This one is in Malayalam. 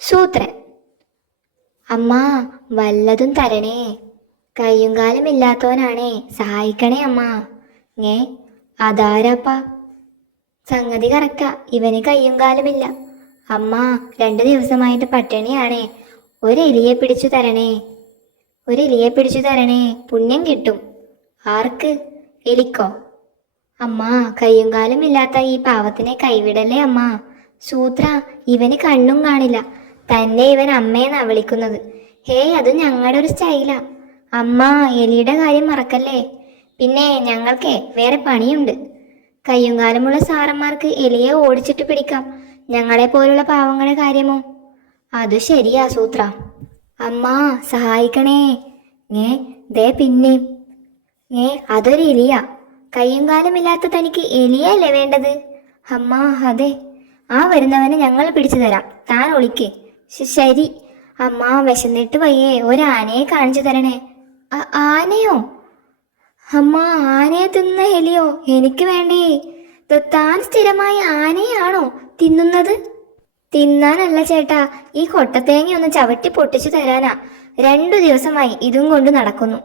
സൂത്രൻ. അമ്മ, വല്ലതും തരണേ. കയ്യും കാലും ഇല്ലാത്തവനാണേ, സഹായിക്കണേ അമ്മ. ഞേ അതാരാപ്പാ? സംഗതി കറക്റ്റാ, ഇവന് കയ്യും കാലുമില്ല. അമ്മ, 2 ദിവസമായിട്ട് പട്ടിണിയാണേ. ഒരെലിയെ പിടിച്ചു തരണേ. ഒരെലിയെ പിടിച്ചു തരണേ, പുണ്യം കിട്ടും. ആർക്ക്? എലിക്കോ? അമ്മ, കയ്യും കാലും ഇല്ലാത്ത ഈ പാവത്തിനെ കൈവിടല്ലേ അമ്മ. സൂത്ര, ഇവന് കണ്ണും കാണില്ല. തന്നെ ഇവൻ അമ്മയെന്നാ വിളിക്കുന്നത്. ഹേയ്, അത് ഞങ്ങളുടെ ഒരു സ്റ്റൈലാ. അമ്മ, എലിയുടെ കാര്യം മറക്കല്ലേ. പിന്നെ ഞങ്ങൾക്കേ വേറെ പണിയുണ്ട്. കയ്യും കാലുമുള്ള സാറന്മാർക്ക് എലിയെ ഓടിച്ചിട്ട് പിടിക്കാം. ഞങ്ങളെ പോലുള്ള പാവങ്ങളുടെ കാര്യമോ? അത് ശരിയാ സൂത്ര. അമ്മ, സഹായിക്കണേ. ദേ പിന്നെയും. അതൊരു എലിയാ. കയ്യും കാലുമില്ലാത്ത തനിക്ക് എലിയല്ലേ വേണ്ടത്? അമ്മ, അതെ. ആ വരുന്നവനെ ഞങ്ങൾ പിടിച്ചു തരാം, താൻ ഒളിക്കേ. ശരി അമ്മ, വിശന്നിട്ട് വയ്യേ, ഒരാനയെ കാണിച്ചു തരണേ. ആനയോ? അമ്മ, ആനയെ തിന്ന എലിയോ? എനിക്ക് വേണ്ടേ. താൻ സ്ഥിരമായി ആനയാണോ തിന്നുന്നത്? തിന്നാനല്ല ചേട്ടാ, ഈ കൊട്ടത്തേങ്ങ ഒന്ന് ചവിട്ടി പൊട്ടിച്ചു തരാനാ. 2 ദിവസമായി ഇതും കൊണ്ട് നടക്കുന്നു.